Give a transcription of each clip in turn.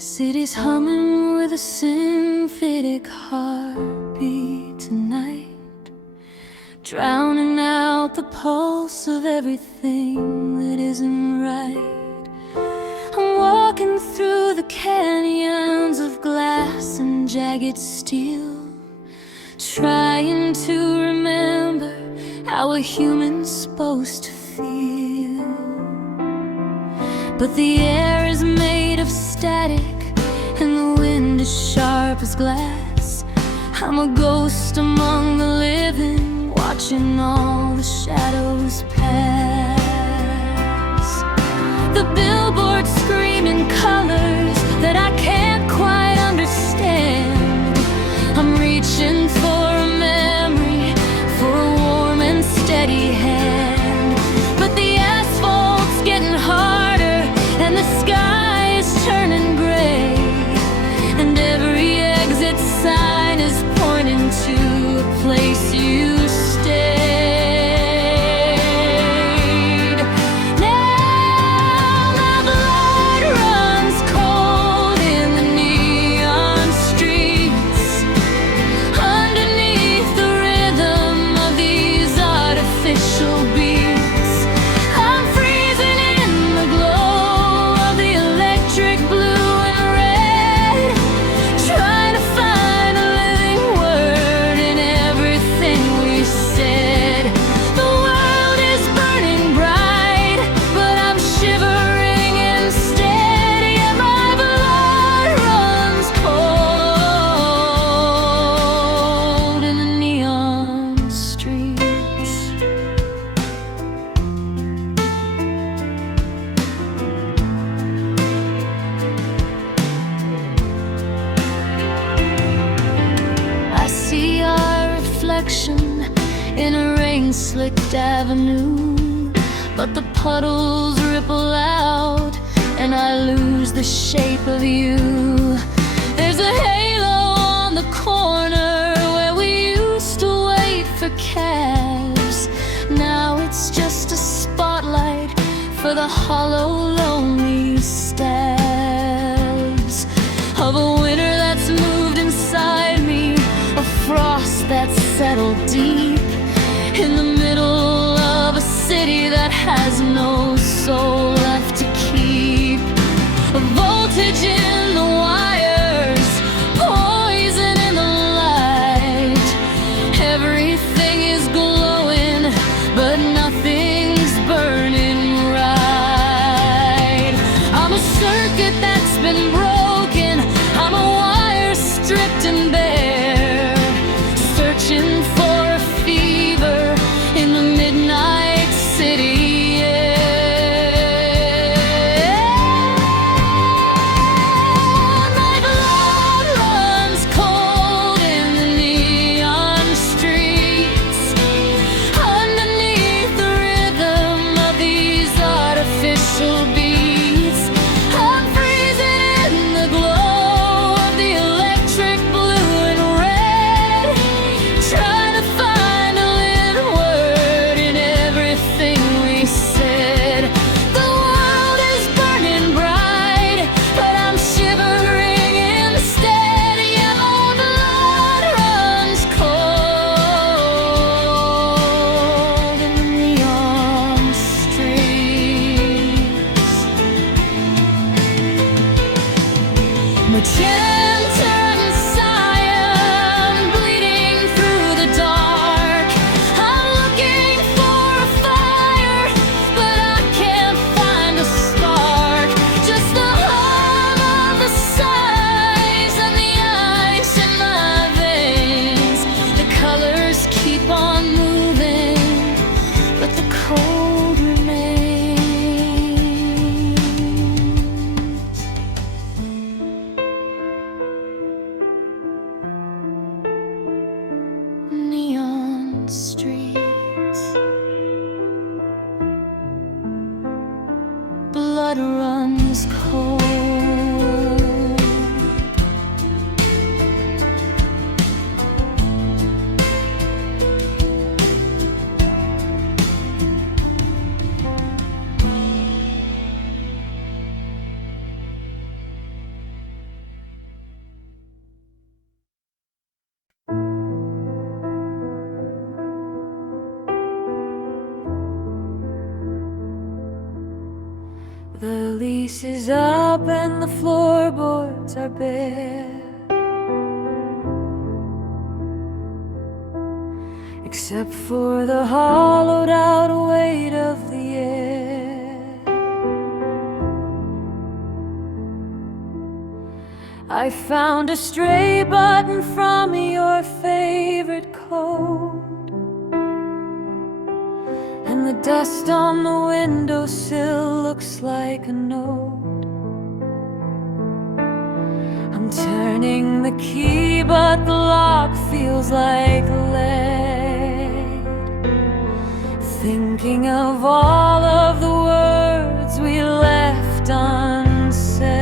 City's humming with a symphatic heartbeat tonight, drowning out the pulse of everything that isn't right. I'm walking through the canyons of glass and jagged steel, trying to remember how a human's supposed to feel. But the air is made of static and the wind is sharp as glass. I'm a ghost among the living, watching all the shadows pass. The billboards scream in colors that I can't quite understand. I'm reaching for a memory, for a warm and steady hand. But the asphalt's getting harder and the sky is turning gray, and every exit sign is pointing to a place you stayed. Now my blood runs cold in the neon streets, underneath the rhythm of these artificial beats. I'm freezing in the glow of the electric blue and red, trying to find a living word in everything we said. The world is burning bright, but I'm shivering instead. Yeah, my blood runs cold in the neon streets. I see our reflection in a rain-slicked avenue, but the puddles ripple out and I lose the shape of you. There's a halo on the corner where we used to wait for cabs. Now it's just a spotlight for the hollow, lonely stabs of a winter that's moved inside me, a frost that's settled deep in the middle of a city that has no soul left to keep. A voltage in the wires, poison in the light. Everything is glowing, but nothing's burning right. I'm a circuit that's been broken, I'm a wire stripped and bare, searching for a fever in the midnight city air. My blood runs cold in the neon streets, underneath the rhythm of these artificial beats. I'm freezing in the glow of the electric blue and red, trying to find a little word in everything we said. The world is burning bright, but I'm shivering instead. Yeah, my blood runs cold in the neon streets. Magenta and cyan bleeding through the dark. I'm looking for a fire, but I can't find a spark. Just the hum of the sighs and the ice in my veins. The colors keep on moving, but the cold remains. Neon streets, blood runs cold. The lease is up and the floorboards are bare, except for the hollowed out weight of the air. I found a stray button from your favorite coat, and the dust on the windowsill looks like a note. I'm turning the key, but the lock feels like lead. Thinking of all of the words we left unsaid.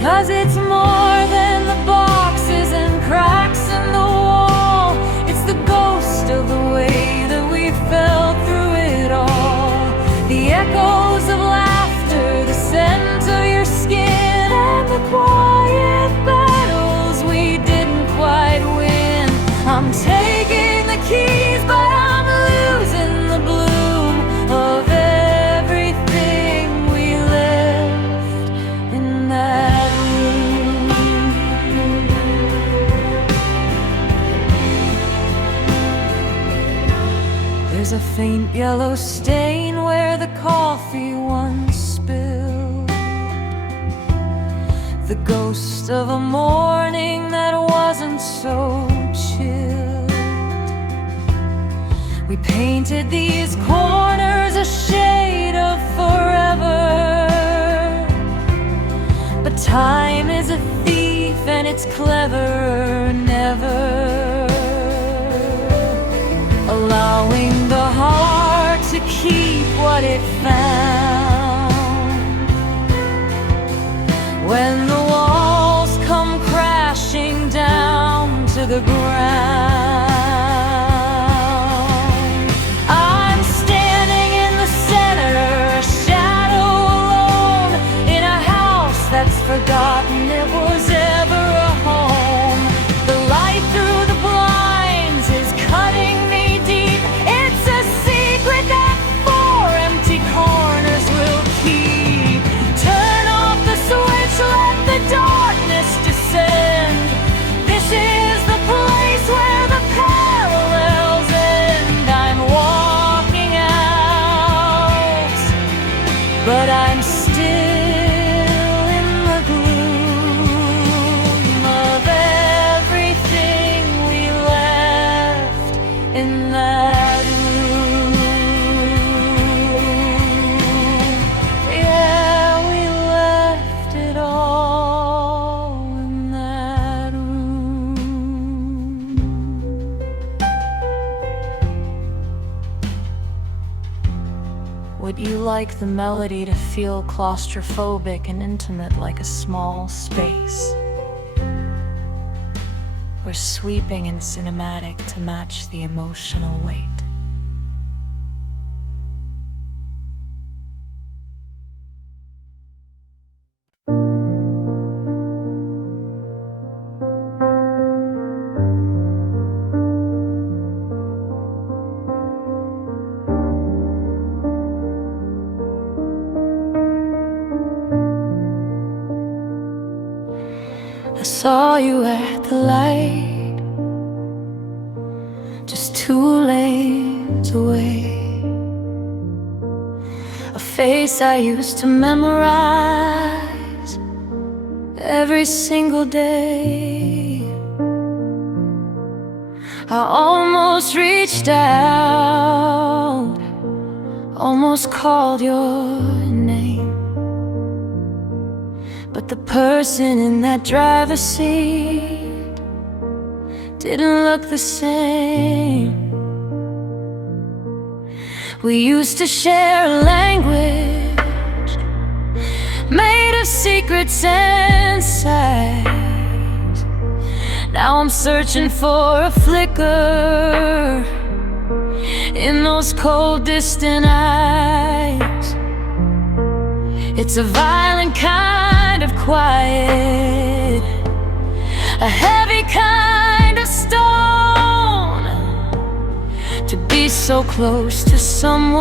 'Cause it's more than the boxes and cracks in the wall. It's the ghost of the way that we felt through it all. The echoes of laughter, the scent of your skin, and the quiet battles we didn't quite win. I'm taking the keys, but I'm losing the bloom of everything we left in that room. There's a faint yellow stain where the coffee once spilled, the ghost of a morning that wasn't so chill. We painted these corners a shade of forever, but time is a thief and it's cleverer never, allowing the heart to keep what it found. When the walls come crashing down to the ground, I'm standing in the center, a shadow alone, in a house that's forgotten it was ever a home. The light through the blinds is cutting me deep. It's a secret that 4 empty corners will keep. Turn off the switch, let the darkness descend. This is the place where the parallels end. I'm walking out, but I'm still in the gloom of everything we left in that room. Yeah, we left it all in that room. Would you like the melody to feel claustrophobic and intimate like a small space? Or sweeping and cinematic to match the emotional weight? I saw you at the light, just 2 lanes away. A face I used to memorize every single day. I almost reached out, almost called your name, but the person in that driver's seat didn't look the same. We used to share a language made of secrets and sighs. Now I'm searching for a flicker in those cold, distant eyes. It's a violent kind of quiet, a heavy kind of stone, to be be so close to someone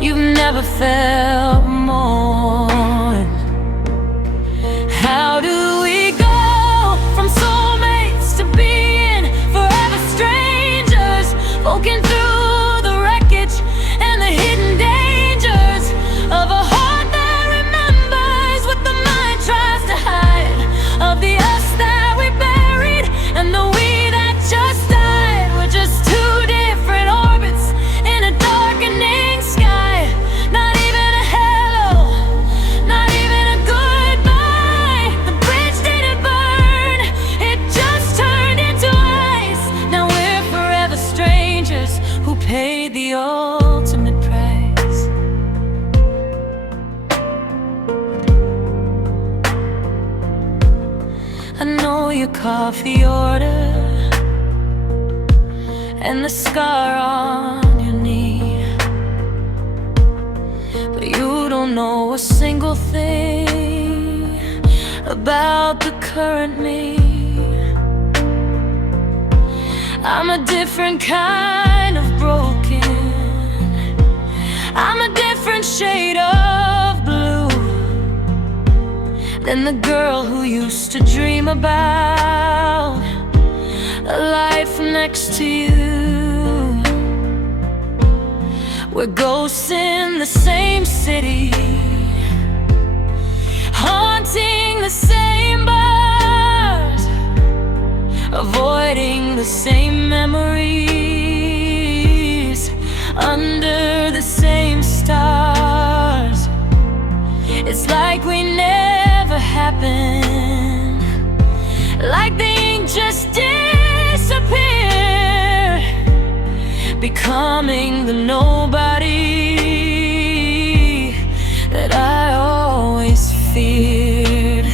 you've never felt mourn? How do we go from soulmates to being forever strangers, walking through the wreckage and the hidden dangers of a heart that remembers what the mind tries to hide, of the us that we buried and the we that just died? We're just two different orbits in a darkening sky. Not even a hello, not even a goodbye. The bridge didn't burn, it just turned into ice. Now we're forever strangers who paid the ultimate price. I know your coffee order and the scar on your knee, but you don't know a single thing about the current me. I'm a different kind of broken, I'm a different shade of blue than the girl who used to dream about a life next to you. We're ghosts in the same city, haunting the same bars, avoiding the same memories, under the same stars. It's like we never happened, like the ink just disappeared, becoming the nobody that I always feared.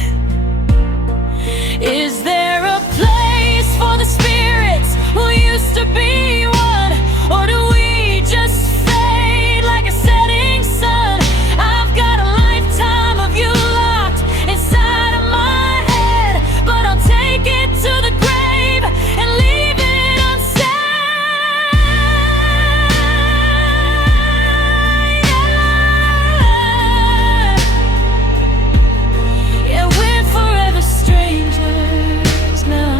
Is there a place for the spirits who used to be one, or do we just fade like a setting sun? I've got a lifetime of you locked inside of my head, but I'll take it to the grave and leave it unsaid. Yeah, we're forever strangers now.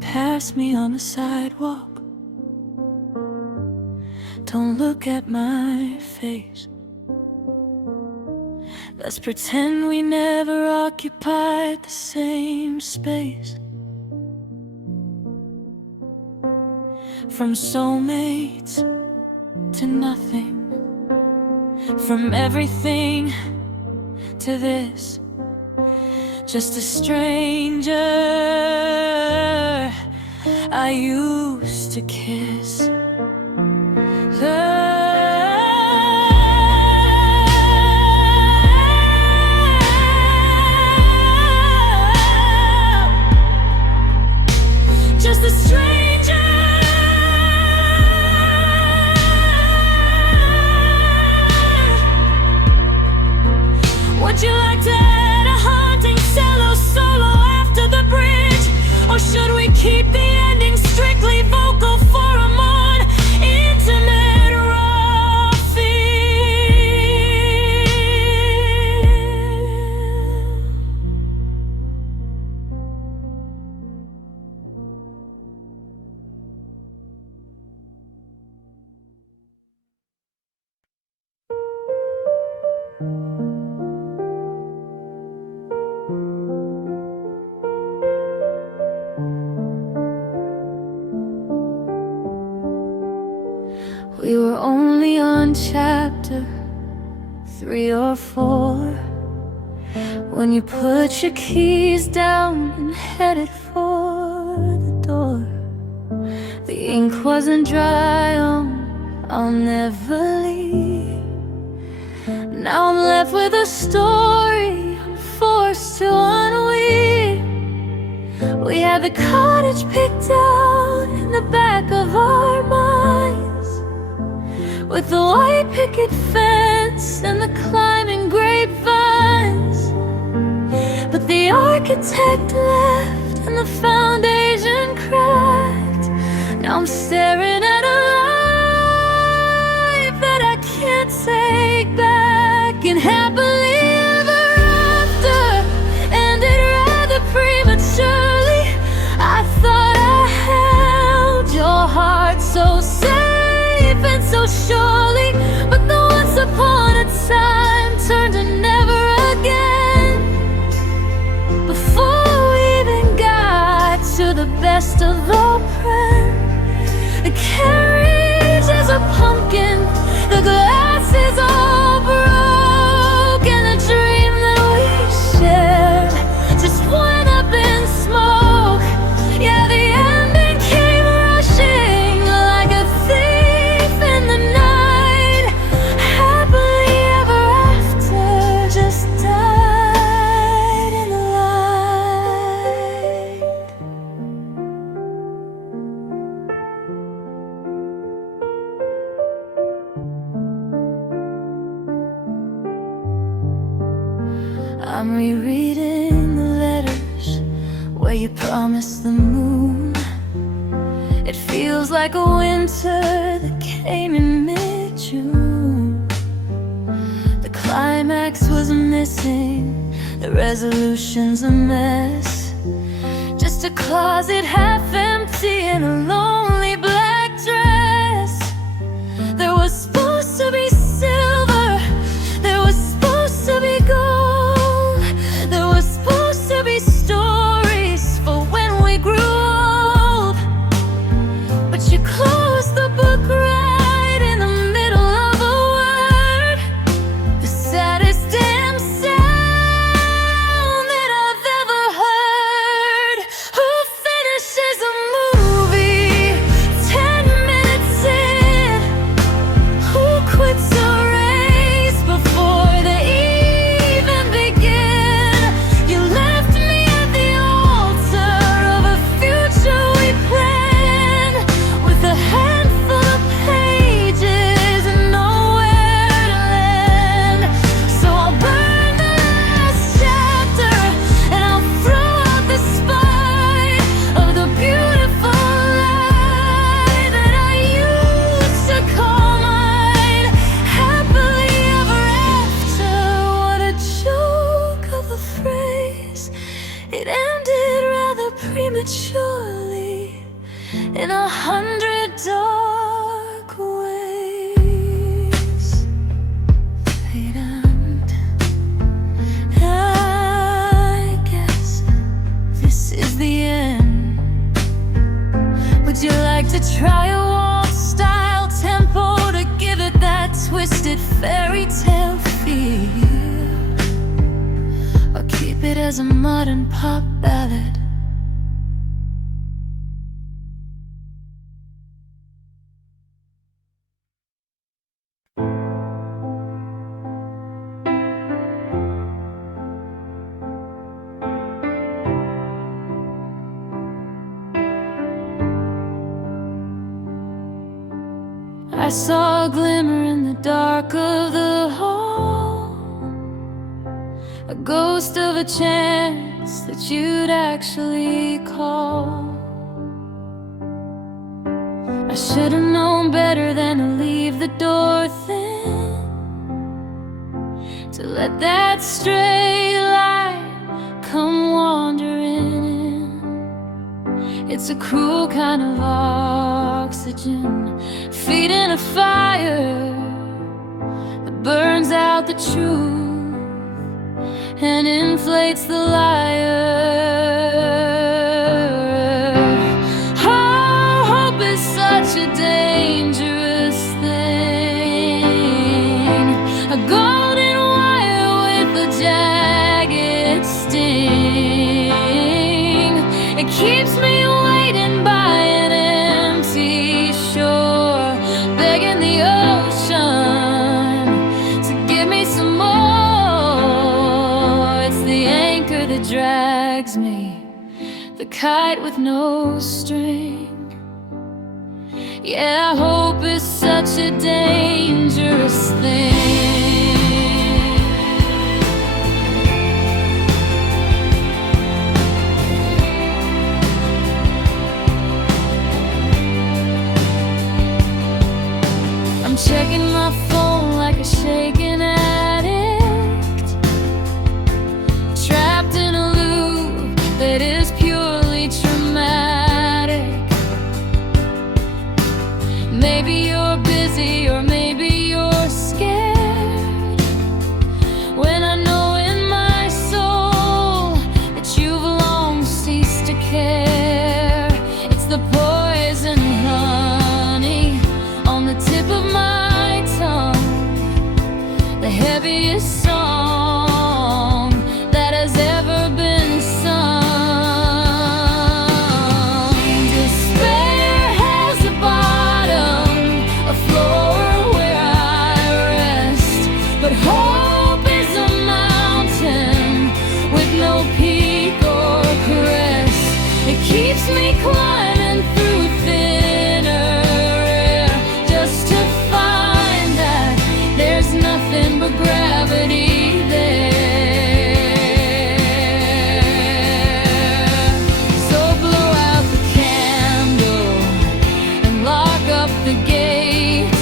Pass me on the sidewalk, don't look at my face. Let's pretend we never occupied the same space. From soulmates to nothing, from everything to this, just a stranger I used to kiss. Just a stranger. Would you like to add a haunting cello solo after the bridge, or should we keep the ending strictly vocal for a more intimate raw feel? We were only on chapter 3 or 4 when you put your keys down and headed for the door. The ink wasn't dry on I'll never leave. Now I'm left with a story I'm forced to unweave. We had the cottage picked out in the back of our minds, with the white picket fence and the climbing grapevine. architect left and the foundation cracked. Now I'm staring at a life that I can't take back. And happily ever after ended rather prematurely. I thought I held your heart so safe and so surely, but the once upon a time turned to never again. Before we even got to the best of all friends, the carriage is a pumpkin, the glass is all broke, and the dream that we shared just went up in smoke. Yeah, the ending came rushing like a thief in the night. Happily ever after just died in the light. I'm rereading the letters where you promised the moon. It feels like a winter that came in mid-June. The climax was missing, the resolution's a mess. Just a closet half empty and a lonely black dress. There was supposed to be silver, there was supposed to be gold, there was supposed to be stories for when we grew old. But you closed the book right in the middle of a word, the saddest damn sound that I've ever heard. Who finishes a movie 10 minutes in? Who quits a race before they even begin? You left me at the altar of a future we planned, with a handful of pages and nowhere to land. So I'll burn the last chapter and I'll throw out the spine of the beautiful lie that I used to call mine. Happily ever after, what a joke of a phrase. It ended rather prematurely in 100 dark ways. And I guess this is the end. Would you like to try a waltz-style tempo to give it that twisted fairy tale feel? Or keep it as a modern pop ballad? I saw a glimmer in the dark of the hall, a ghost of a chance that you'd actually call. I should have known better than to leave the door thin, to let that stray light come wandering in. It's a cruel kind of oxygen, feeding a fire that burns out the truth and inflates the liar. Oh, hope is such a dangerous thing, a golden wire with a jagged sting. It keeps me waiting by an empty shore, begging the ocean to give me some more. It's the anchor that drags me, the kite with no string. Yeah, hope is such a dangerous thing. checking my phone like a shaken addict, trapped in a loop that is purely traumatic. Maybe you're busy or maybe you're scared, when I know in my soul that you've long ceased to care. It's the poison honey on the tip of my tongue, the heaviest song that has ever been sung. Despair has a bottom, a floor where I rest, but hope is a mountain with no peak or crest. It keeps me climbing through thinner air, just to find that there's nothing but gravity there. So blow out the candle and lock up the gate.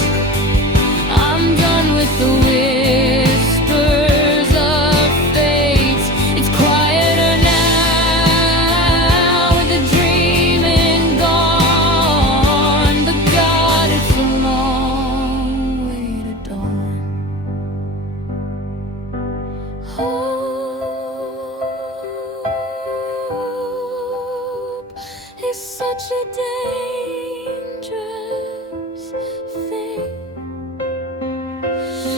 I'm done with the whispers of fate. It's quieter now with the dreaming gone. But God, it's a long way to dawn. Hope is such a dangerous thing.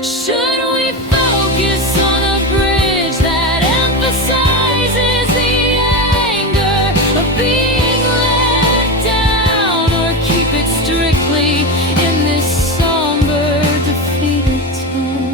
Should we focus on a bridge that emphasizes the anger of being let down, or keep it strictly in this somber, defeated tone?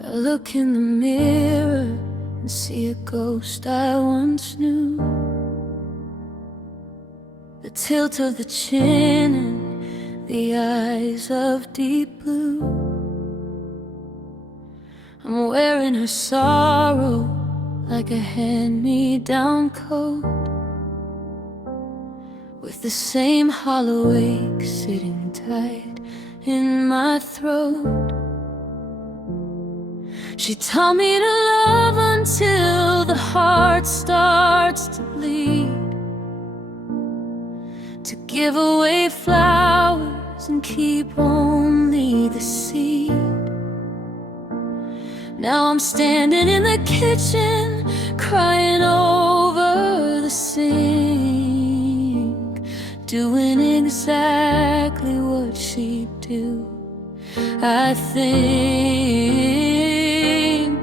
I look in the mirror and see a ghost I once knew. The tilt of the chin and the eyes of deep blue. I'm wearing her sorrow like a hand-me-down coat, with the same hollow ache sitting tight in my throat. She taught me to love until the heart starts to bleed, to give away flowers and keep only the seed. Now I'm standing in the kitchen, crying over the sink, doing exactly what she'd do, I think.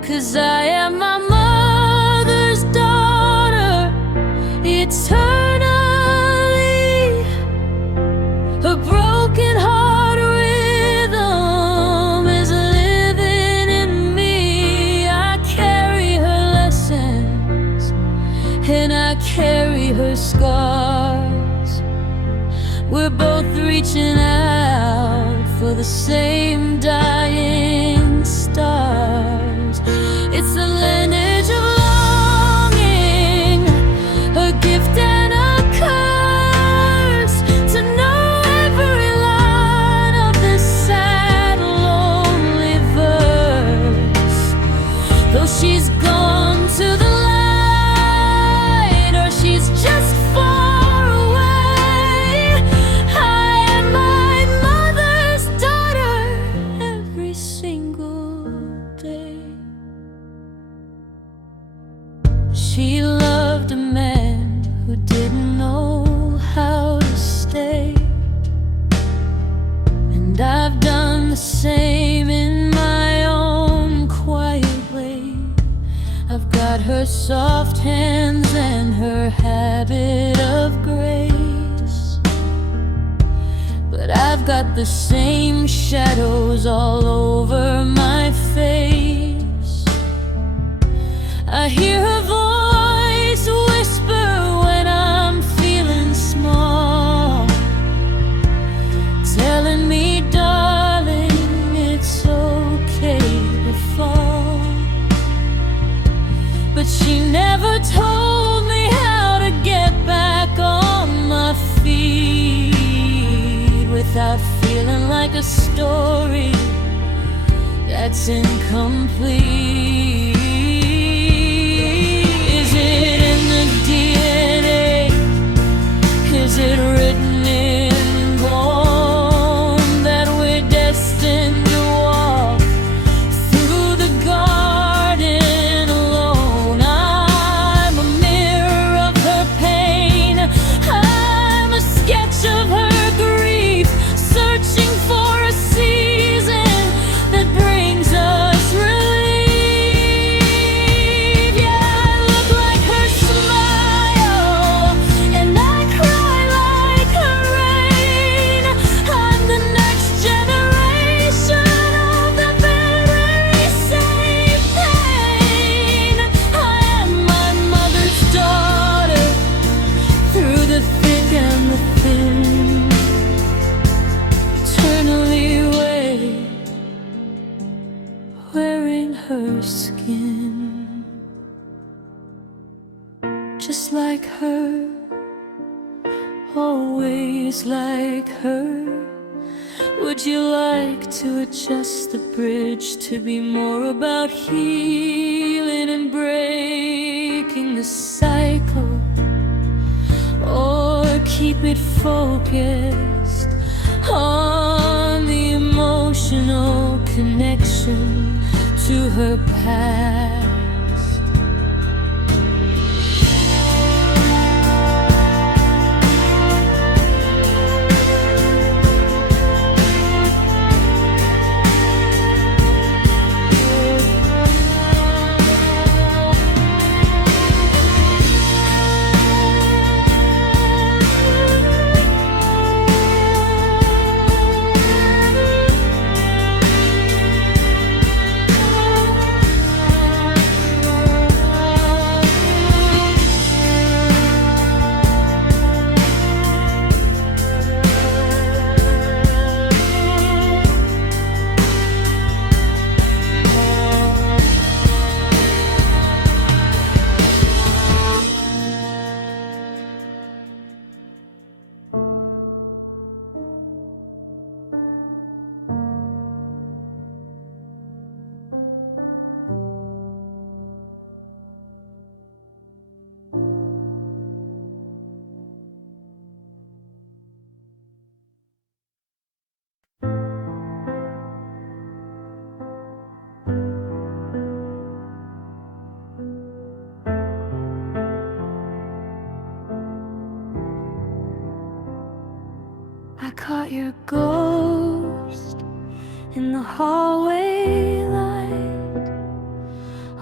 'Cause I am my mother's daughter, eternally. A broken heart rhythm is living in me. I carry her lessons and I carry her scars. We're both reaching out for the same dying stars. It's the lineage of longing, a gift and a curse, to know every line of this sad, lonely verse. Though she's gone to the light, or she's just far away, I am my mother's daughter every single day. She loved a man who didn't know how to stay, and I've done the same in my own quiet way. I've got her soft hands and her habit of grace, but I I've got the same shadows all over my face. I hear her voice whisper when I'm feeling small, telling me, darling, it's okay to fall. But she never told me how to get back on my feet without feeling like a story that's incomplete. Is it in the DNA? Is it written in bone that we're destined to walk through the garden alone? I'm a mirror of her pain, I'm a sketch of her grief, searching for a season that brings us relief. Yeah, I look like her smile, and I cry like her rain. I'm the next generation of the very same pain. I am my mother's daughter, through the thick and the thin, eternally wearing her skin. Just like her, always like her. Would you like to adjust the bridge to be more about healing and breaking the cycle? Or keep it focused on the emotional connection to her past? I caught your ghost in the hallway light,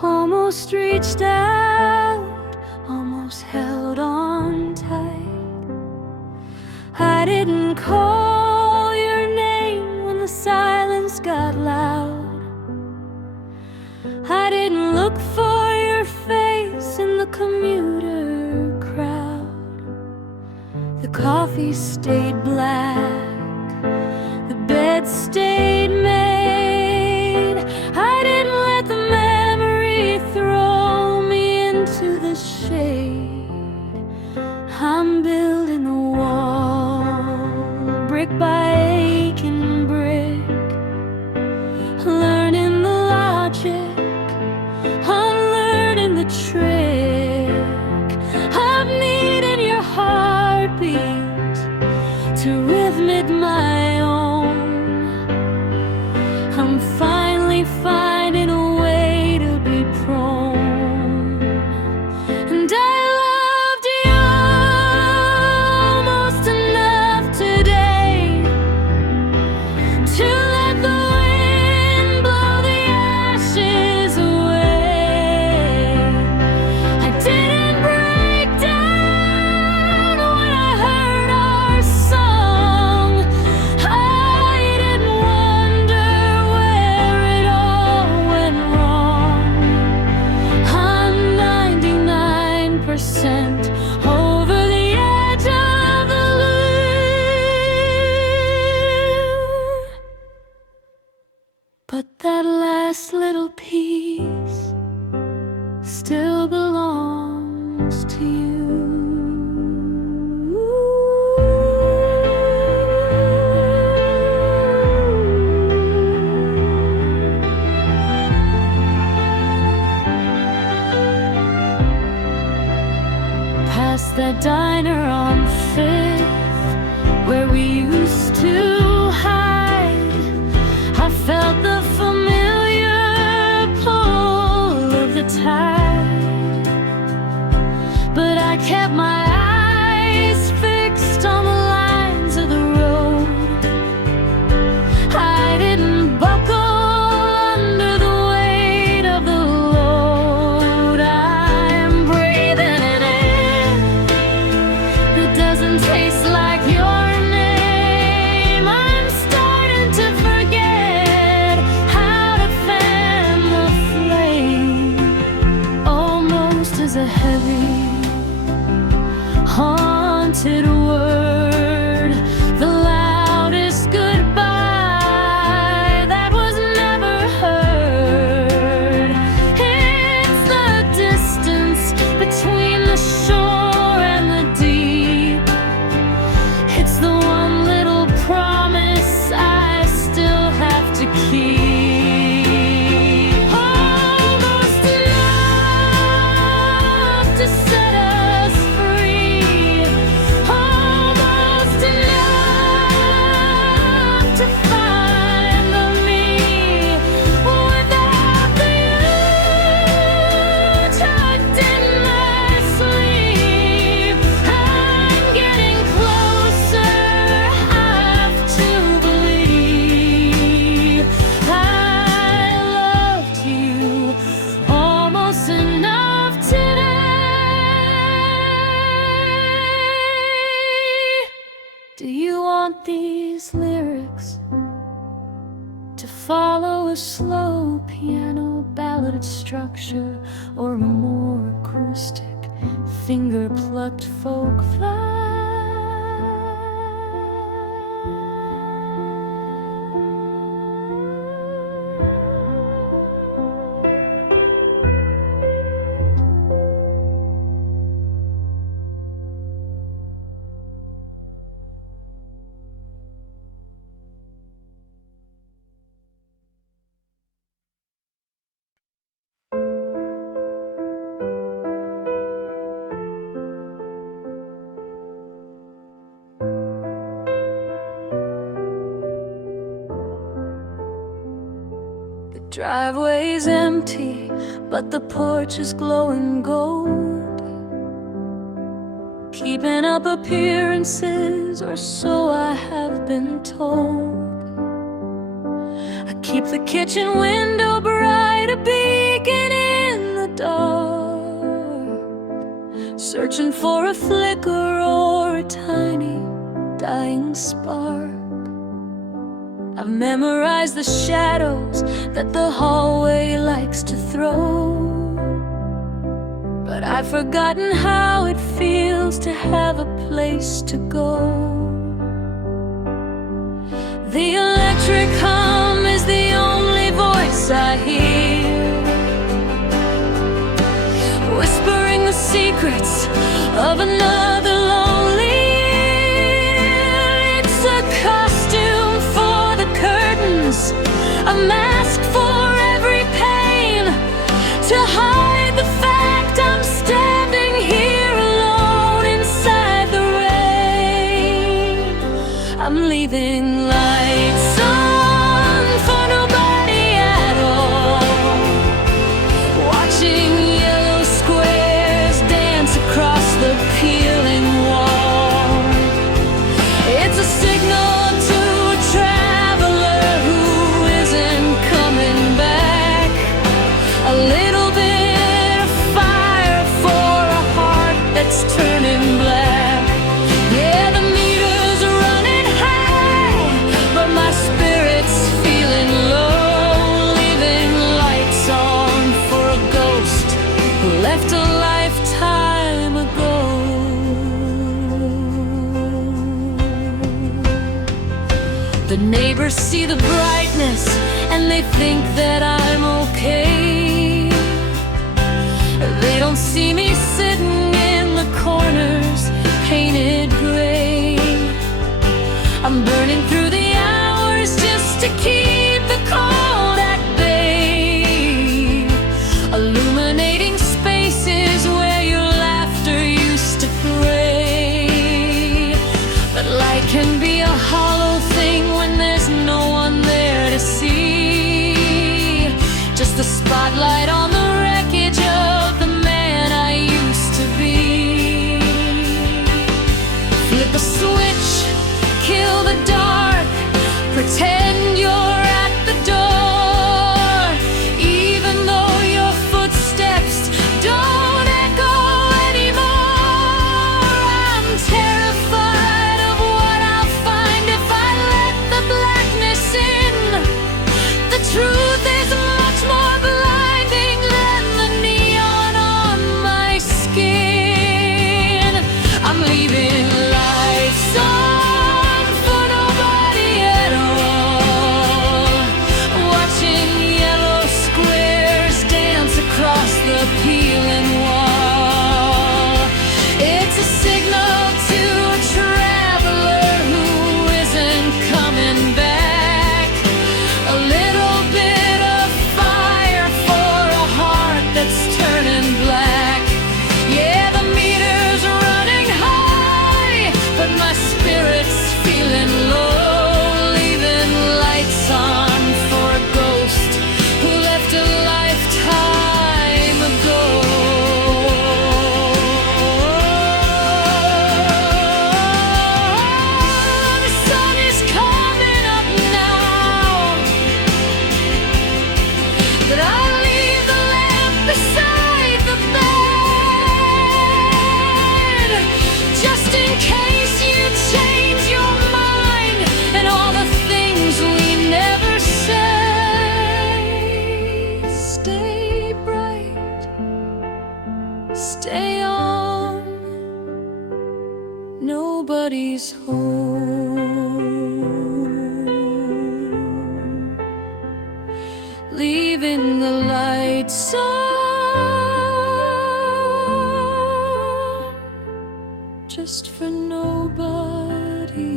almost reached out, almost held on tight. I didn't call your name when the silence got loud. I didn't look for your face in the commuter crowd. The coffee stayed black, the bed stayed made. I didn't let the memory throw me into the shade. I'm building the wall, brick by aching brick, learning the logic, unlearning the trick of needing your heartbeat to rhythmic my own. but that last little piece still belongs to you. Past that diner on Fifth, where we used to hide, I felt the familiar pull of the tide, but I kept my eyes fixed on the lines of the road. I didn't buckle under the weight of the load. I'm breathing in air that doesn't taste like your name. I'm starting to forget how to fan the flame, almost as a heavy, haunted word, the loudest goodbye that was never heard. It's the distance between the shore and the deep. It's the one little promise I still have to keep. Almost enough to set us free. Almost enough to find the me. Without the you tucked in my sleeve, I'm getting closer. Have to believe I loved you almost enough today. Do you want these lyrics to follow a slow piano ballad structure, or a more acoustic, finger-plucked folk vibe? The driveway's empty, but the porch is glowing gold, keeping up appearances, or so I have been told. I keep the kitchen window bright, a beacon in the dark, searching for a flicker or a tiny dying spark. I've memorized the shadows that the hallway likes to throw, but I've forgotten how it feels to have a place to go. The electric hum is the only voice I hear, whispering the secrets of another lonely year. It's a costume for the curtains, a mask for every pain, to hide the fact I'm standing here alone inside the rain. I'm leaving lights on for nobody at all, watching yellow squares dance across the peeling wall. It's a signal to a traveler who isn't coming back, a little bit of fire for a heart that's turning black. Yeah, the meter's running high, The neighbors see the brightness and they think that I'm okay. They don't see me sitting in the corners, painted gray. I'm burning through the hours just to keep the cold at bay, illuminating spaces where your laughter used to pray. But light can be a hollow thing when there's no one there to see, just a spotlight on the wreckage of the man I used to be. Flip a switch, kill the dark, pretend you're at the door, even though your footsteps don't echo anymore. I'm terrified of what I'll find if I let the blackness in. The truth is much more blinding than the neon on my skin. I'm leaving lights on for nobody at all, watching yellow squares dance across the peeling wall. It's a signal to a traveler who isn't coming back, a little bit of fire for a heart that's turning black. Yeah, the meter's running high, but my spirit's feeling low, leaving lights on for a ghost who left a lifetime ago. The sun is coming up now, but I'll leave the lamp beside the bed, just in case you change your mind and all the things we never say. Stay bright, stay on, nobody's home. Leaving the lights on, just for nobody.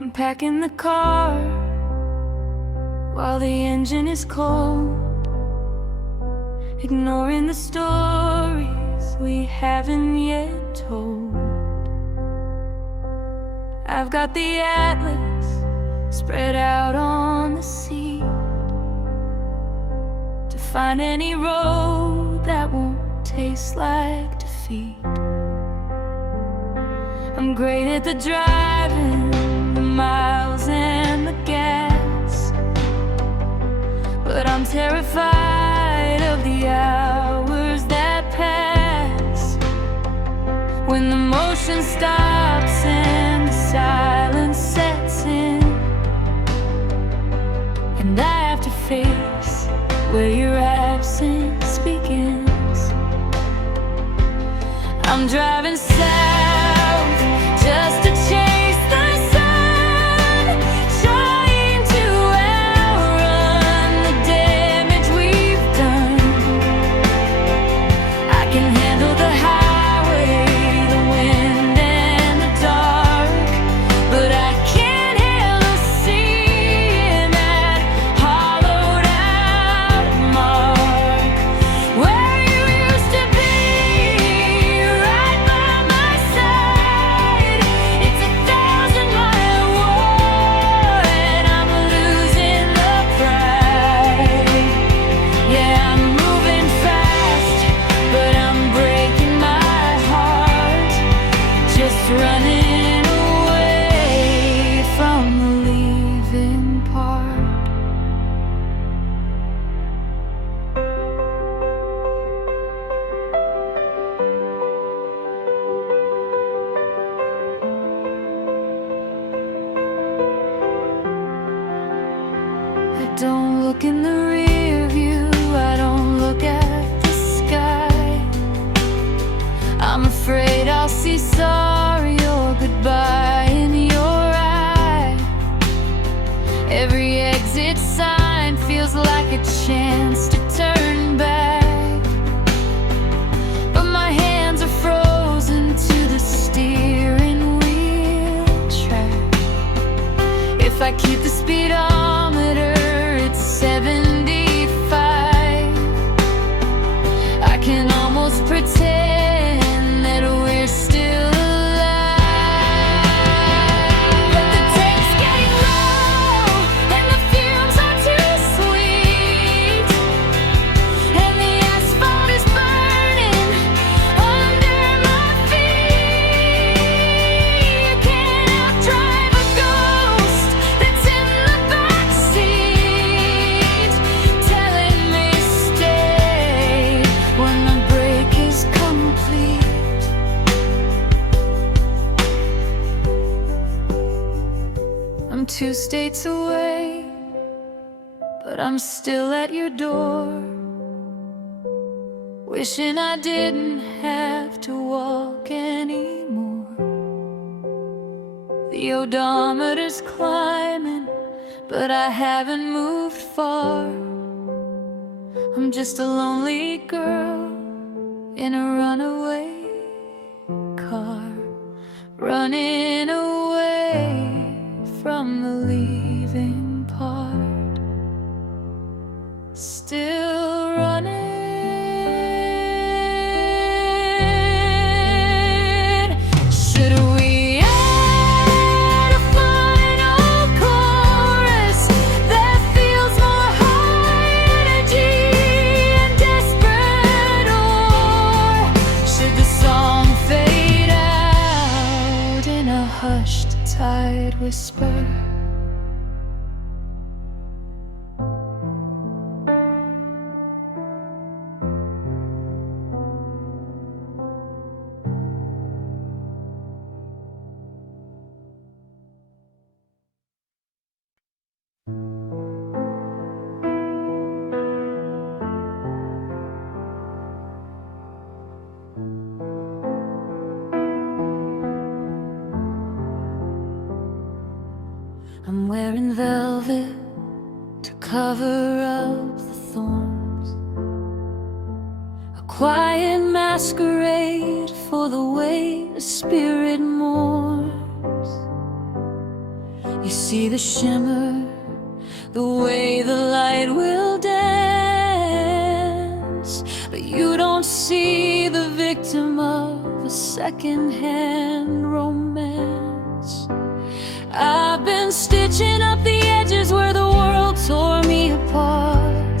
I'm packing the car while the engine is cold, ignoring the stories we haven't yet told. I've got the atlas spread out on the seat to find any road that won't taste like defeat. I'm great at the driving, the miles and the gas, but I'm terrified of the hours that pass, when the motion stops and the silence sets in, and I have to face where your absence begins. I'm driving south just to chase the sun, trying to outrun the damage we've done. I can handle the highway, the wind and the dark, but I can't handle seeing that hollowed out mark where you used to be, right by my don't look in the rear view, I don't look at the sky. I'm afraid I'll see sorry or goodbye in your eye. Every exit sign feels like a chance to turn back, but my hands are frozen to the steering wheel track. If I keep the speedometer at 75, I can almost pretend that we're still alive. But the tank's getting low, and the fumes are too sweet, and the asphalt is burning under my feet. You can't outdrive a ghost that's in the backseat, telling me stay when the break is complete. I'm 2 states away, but I'm still at your door, wishing I didn't have to walk anymore. The odometer's climbing, but I haven't moved far. I'm just a lonely girl in a runaway car, running away from the leaving part. Still running. Should we add a final chorus that feels more high energy and desperate, or should the song fade out in a hushed tide whisper? I'm wearing velvet to cover up the thorns, a quiet masquerade for the way a spirit mourns. You see the shimmer, the way the light will dance, but you don't see the victim of a second-hand romance. I've been stitching up the edges where the world tore me apart,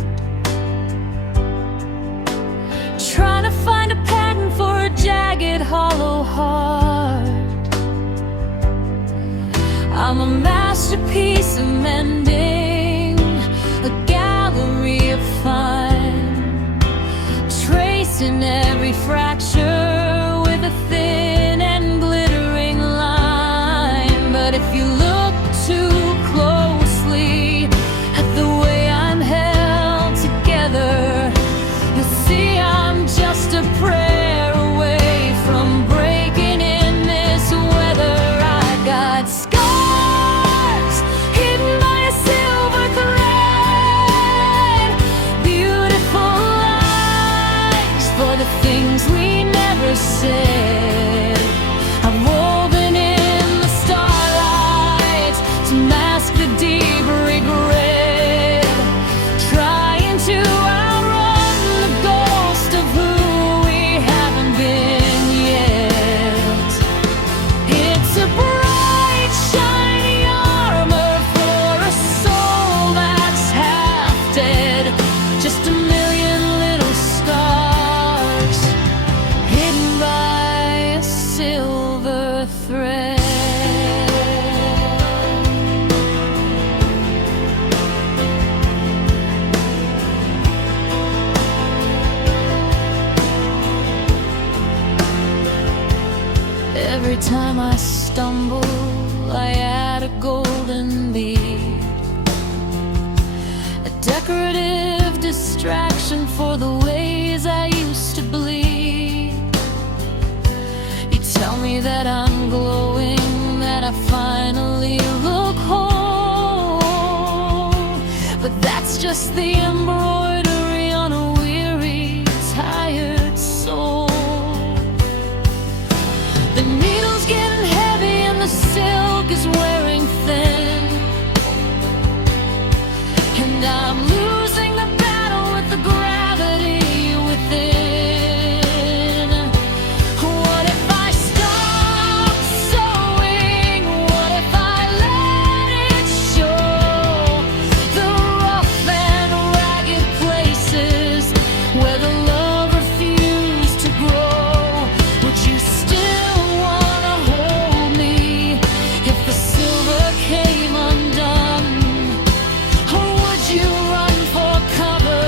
trying to find a pattern for a jagged, hollow heart. I'm a masterpiece of mending, a gallery of fine, tracing every fracture with a thin and glittering line. But if you look too closely at the way I'm held together, you'll see I'm just a prayer away from breaking in this weather. I got scars hidden by a silver thread, beautiful lies for the things we never said. I'm woven in the starlight to mask the deep regret, trying to outrun the ghost of who we haven't been yet. It's a bright, shiny armor for a soul that's half dead, just a million little scars hidden by a silver thread. Every time I stumble, I add a golden bead. compassion for the ways I used to bleed. You tell me that I'm glowing, that I finally look whole, but that's just the embroidery on a weary, tired soul. The needle's getting heavy and the silk is wearing thin, and I'm losing the battle with the gravity within. What if I stop sewing? What if I let it show the rough and ragged places where the love refused to grow? Would you still wanna hold me if the silver came undone? Or would you run for cover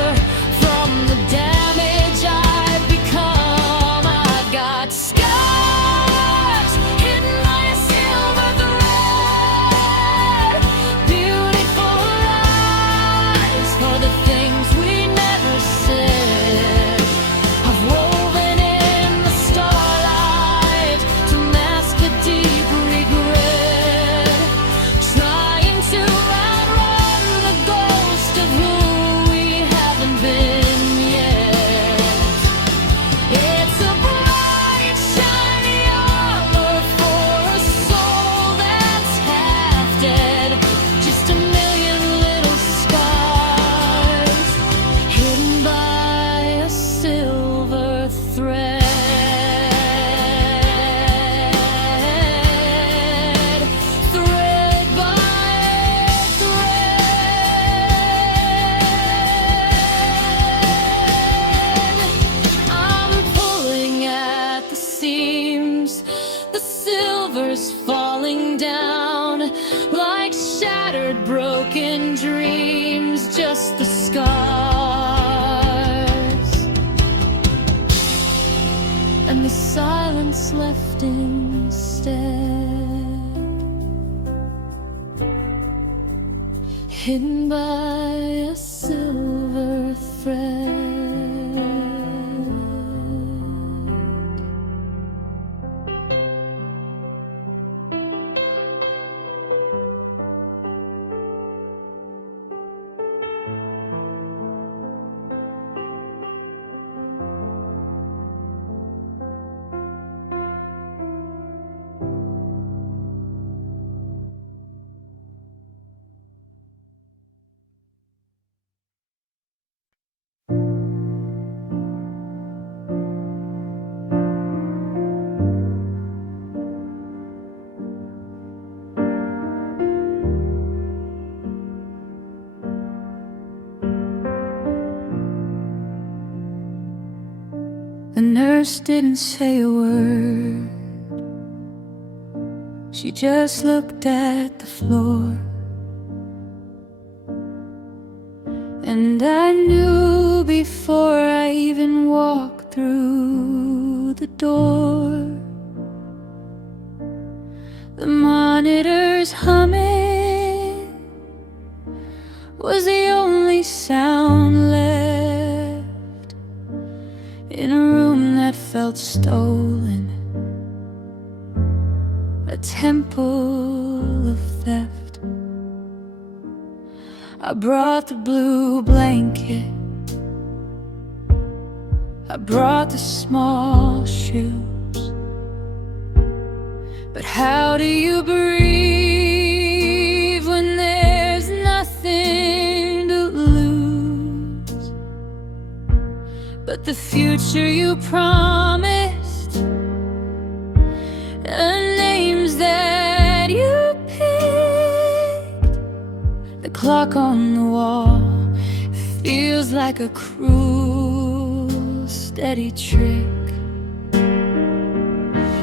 from the damage I've become? I've got scars hidden by a silver thread, beautiful lies for the things we never said. I've woven in the starlight to mask a deep regret, trying to outrun the ghost of who we haven't been yet. It's a bright, shiny armor for a soul that's half dead. Just a million little scars hidden by a silver thread. Thread by thread, I'm pulling at the seams. The silver's falling down like shattered, broken dreams. Just the scars and the silence left instead, hidden by a silver thread. The nurse didn't say a word. She just looked at the floor, and I knew before I even walked through the door. The monitor's humming was the only sound left in a room that felt stolen, a temple of theft. I brought the blue blanket, I brought the small shoes, but how do you breathe when there's nothing to lose but the future you promised, the names that you picked? The clock on the wall feels like a cruel, steady trick,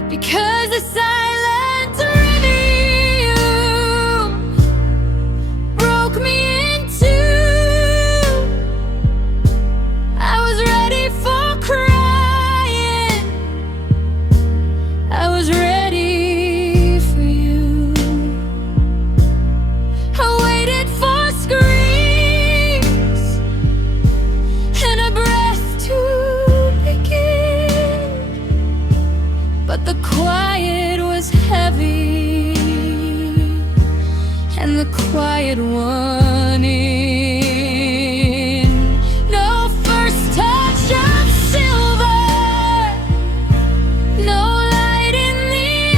because the silent review broke me in two. I was ready for crying, I was ready for you. I waited for screams and a quiet one in. No first touch of silver, no light in the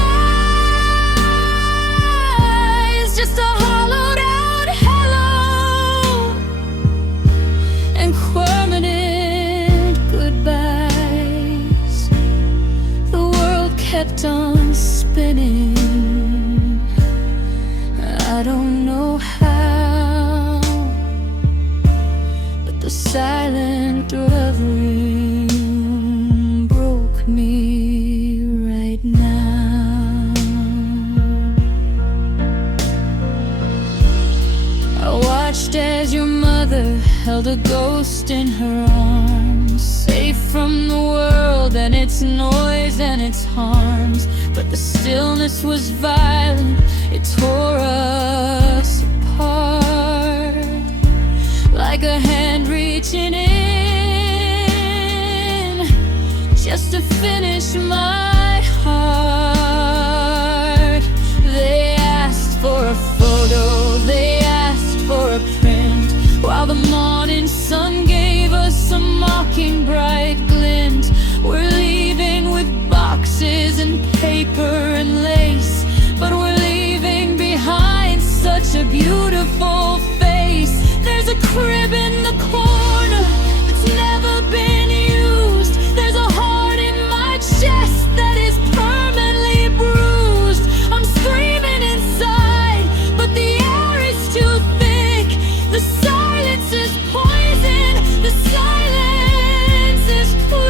eyes, just a hollowed out hello and permanent goodbyes. The world kept on spinning. I don't know how, but the silent reverie broke me right now. I watched as your mother held a ghost in her arms, safe from the world and its noise and its harms. But the stillness was violent, it tore us apart, like a hand reaching in just to finish my heart. They asked for a photo, they asked for a print, while the morning sun gave us a mocking bright glint. We're leaving with boxes and paper and lace, but we're leaving behind such a beautiful face. There's a crib in the corner that's never been used. There's a heart in my chest that is permanently bruised. I'm screaming inside, but the air is too thick. The silence is poison, the silence is quick.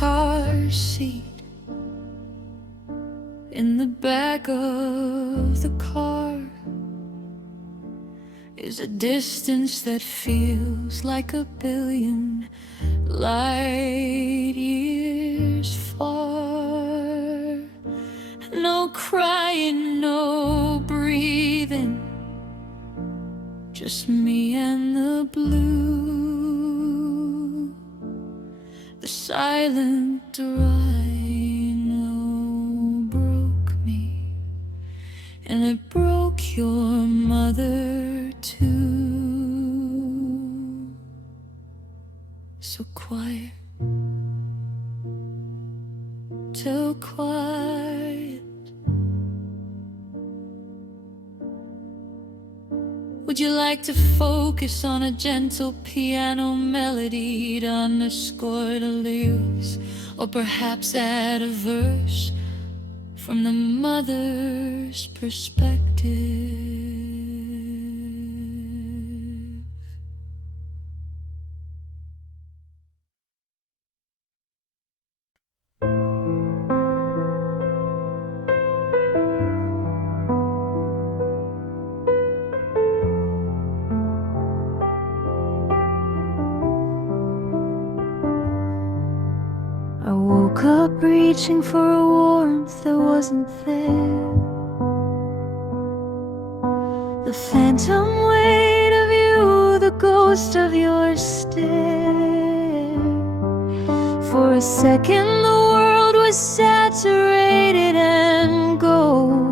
Car seat in the back of the car is a distance that feels like a billion light years far. No crying, no breathing, just me and the blue. The silent rhino broke me, and it broke your mother too. So quiet, till quiet. Would you like to focus on a gentle piano melody to underscore the lyrics, or perhaps add a verse from the mother's perspective? I woke up reaching for a warmth that wasn't there. The phantom weight of you, the ghost of your stare. For a second the world was saturated and gold,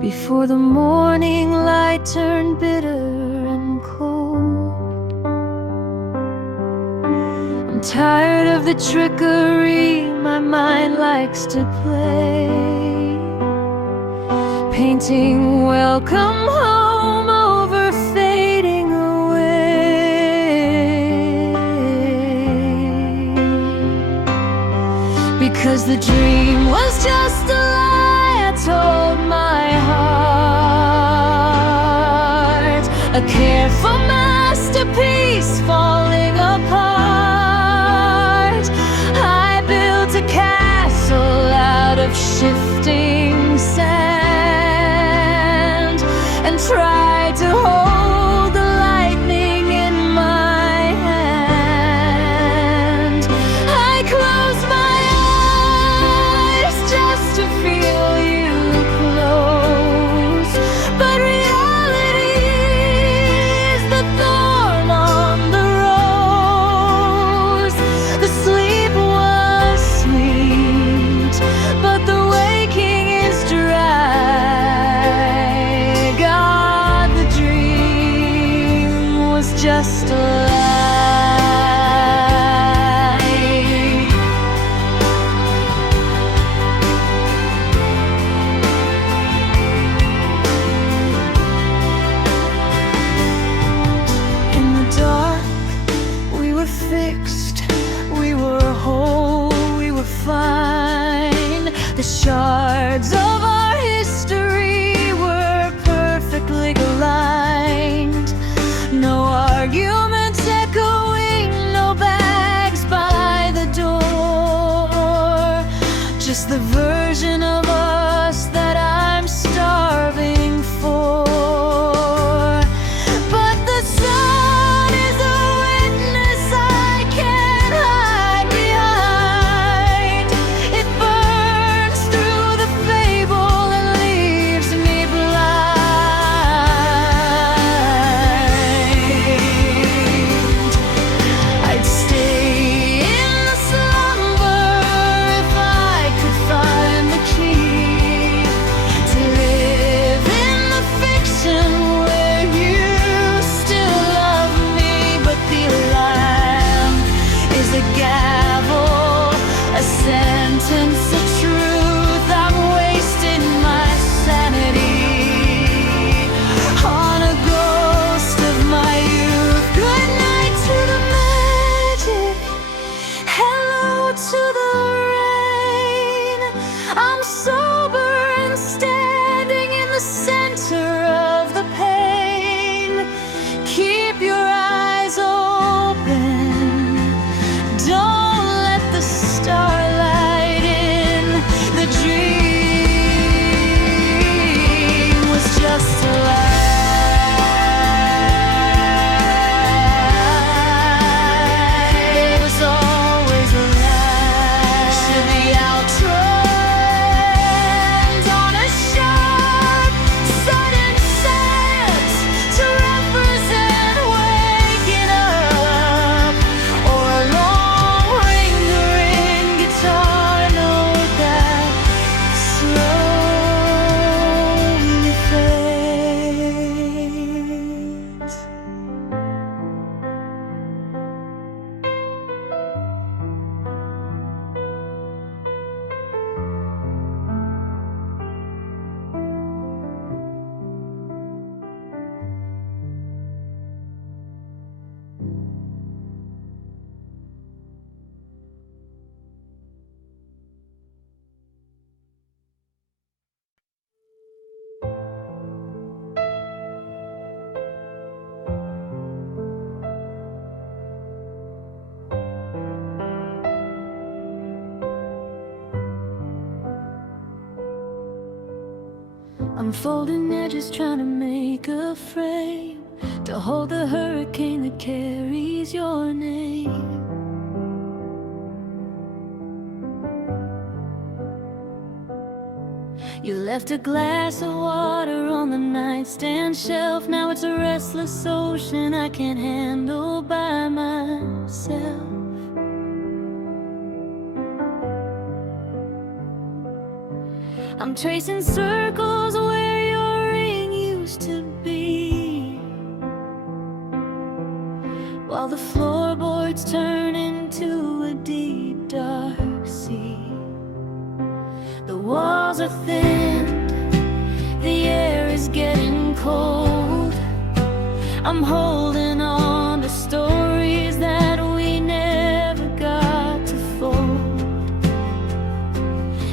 before the morning light turned bitter and cold. I'm tired of the trickery my mind likes to play, painting welcome home over fading away. Because the dream was just a lie I told my heart, a careful masterpiece falling apart. A castle out of shifting sand, and tried to hold the lightning in my hand. were whole, we were fine. The shards of our history were perfectly aligned. No arguments echoing, no bags by the door. Just the version of us that I'm starving for. But the sun is a witness I can't hide behind. It burns through the fable and leaves me blind. I'd stay in the slumber if I could find the key to live in the fiction where you still love me. But the lamp is a gavel, a sentence of truth. I'm wasting my sanity on a ghost of my youth. Good night to the magic, hello to the rain. I'm sober and standing in the center of the pain. Keep your eyes open, don't let the starlight in. The dream was just a lie. It was always a lie. Should the outro end on a sharp, sudden sense to represent waking up, or a long lingering guitar note that slowly fades? I'm folding edges, trying to make a frame to hold the hurricane that carries your name. You left a glass of water on the nightstand shelf. Now it's a restless ocean I can't handle by myself. I'm tracing circles where your ring used to be, while the floorboards turn into a deep dark sea. The walls are thin, the air is getting cold. I'm holding on to stories that we never got to fold.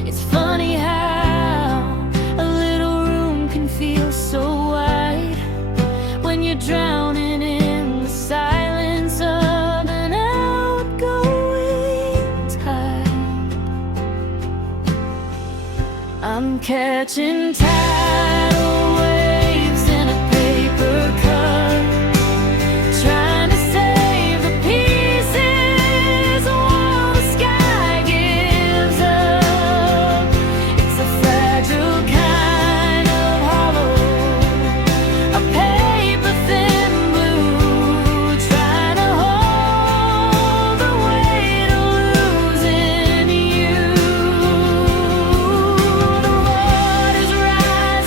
It's funny how a little room can feel so wide when you're drowning in the silence of an outgoing tide. I'm catching tidal waves in a paper cup, trying to save the pieces while the sky gives up. It's a fragile kind of hollow, a paper-thin blue, trying to hold the weight of losing you. The water's rising.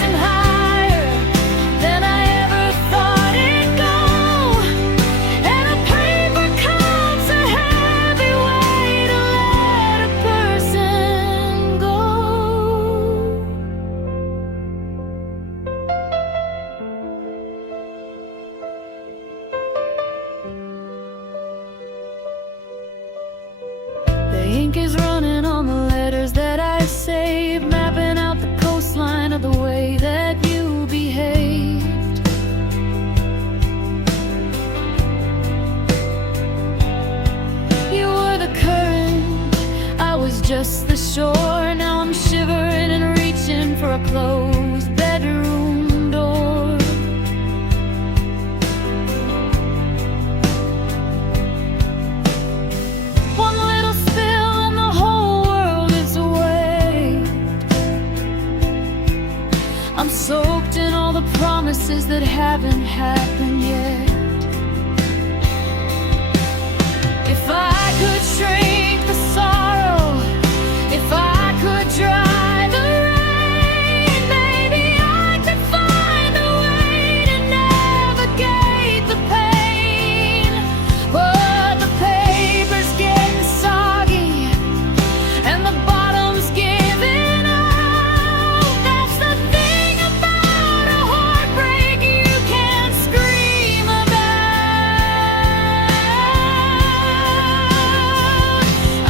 just the shore. Now I'm shivering and reaching for a closed bedroom door. One little spill and the whole world is away. I'm soaked in all the promises that haven't happened yet. If I could shrink the sorrow, if I could dry the rain, maybe I could find a way to navigate the pain. But the paper's getting soggy and the bottom's giving out. That's the thing about a heartbreak you can't scream about.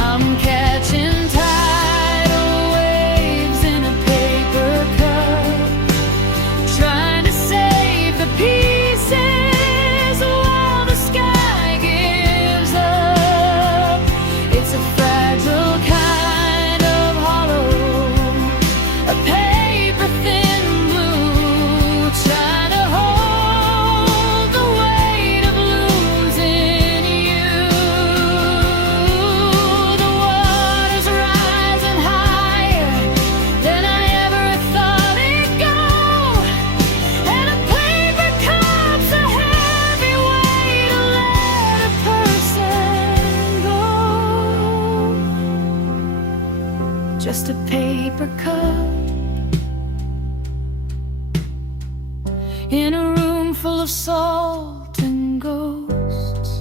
I'm catching tidal waves in a paper cup, trying to save the pieces while the sky gives up. It's a fragile kind of hollow, a paper thin blue, trying to hold the weight of losing you. The water's rising higher than I ever thought it'd go, and a paper cup's a heavy way to let a person go. Just a paper cup in a room full of salt and ghosts.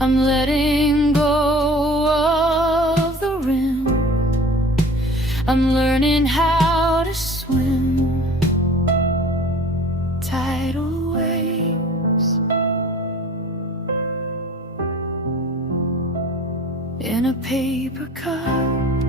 I'm letting go of the rim. I'm learning how to swim. Tidal waves in a paper cup.